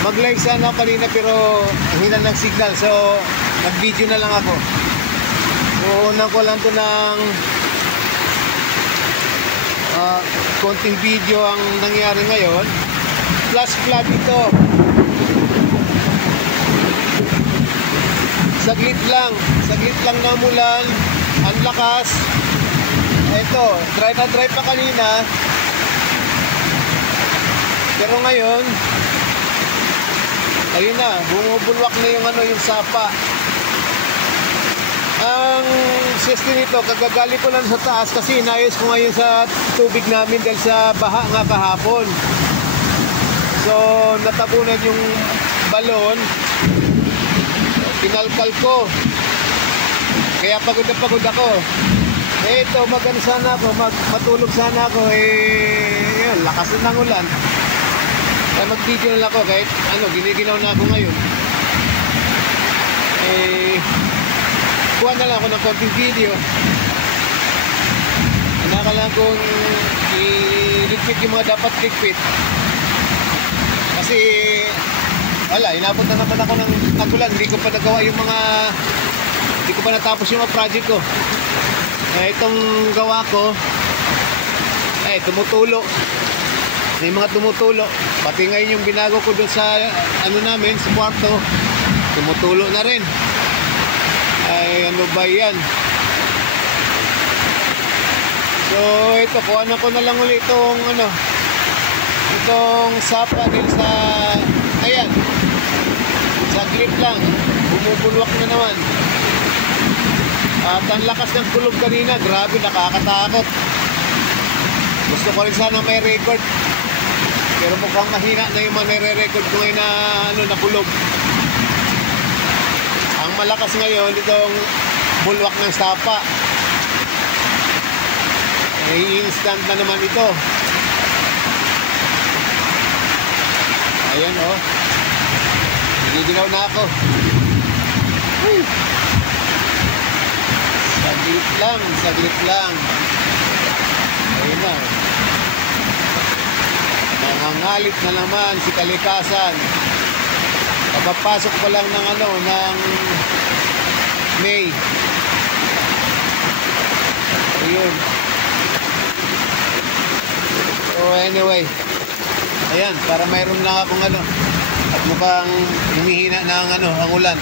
Mag-live sana ako kanina pero hina ng signal. So, nag-video na lang ako. Uunan ko lang to ng konting video ang nangyari ngayon. Flash flood ito. Saglit lang na umulan. Ang lakas. Ito, dry na dry pa kanina. Pero ngayon, ayun na, bumubulwak na yung sapa. Ang system nito, kagagali ko lang sa taas kasi inayos ko ngayon sa tubig namin dahil sa baha nga kahapon. So, natabunan yung balon. Pinalkal ko. Kaya pagod na pagod ako. Ito, magano sana ako, matulog sana ako. Yun, lakas na ng ulan. Kaya mag-video na lang ako kahit giniginaw na ako ngayon. Kuha na lang ako ng konting video. Nakalang kong i-ligpit yung mga dapat ligpit. Kasi wala, inabot na naman ako ng nagulan. Hindi ko pa nagawa yung mga, hindi ko pa natapos yung mga project ko. Itong gawa ko tumutulo. May mga tumutulo. Pati ngayon yung binago ko doon sa namin, sa kwarto, tumutulo na rin. Ano ba yan? So ito, kuhanan ko na lang ulit itong sapa din sa ayan, saglit lang bumubulwak na naman. At ang lakas ng kulog kanina, grabe, nakakatakot. Gusto ko rin sana may record, pero mukhang mahina na yung nire-record ko ngayon na na kulog. Ang malakas ngayon itong bulwak ng sapa. Instant na naman ito. Ayan nagiginaw na ako. Saglit lang. Ayun na. Nangangalit na naman si kalikasan. Kapapasok ko lang ng ng May. Ayun. So anyway, ayan, para mayroon lang akong at mukhang humihina na ang ulan.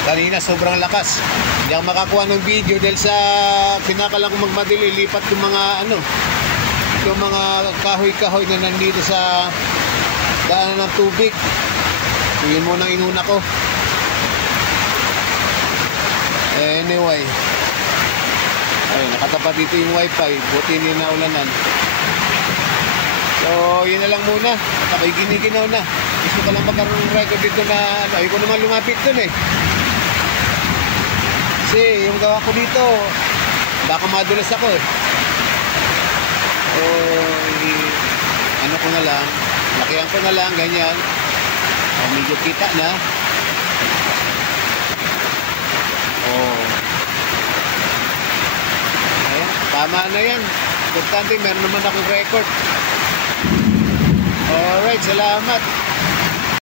Kanina sobrang lakas. Hindi ako makakuha ng video dahil sa kinakalang kong magmadali, lipat yung mga yung mga kahoy-kahoy na nandito sa daanan ng tubig. Yun muna inuna ko. Anyway, ay, nakatapat dito yung wifi, buti hindi na ulanan. So yun na lang muna. Ako'y giniginaw na. Gusto ko lang magkaroon ng record dito na ayoko naman lumapit dun kasi yung gawa ko dito baka madulas ako o ko na lang, lakihan ko na lang ganyan. Medyo kita na. Ayan, tama na yan. Importante meron naman akong record. Alright, salamat.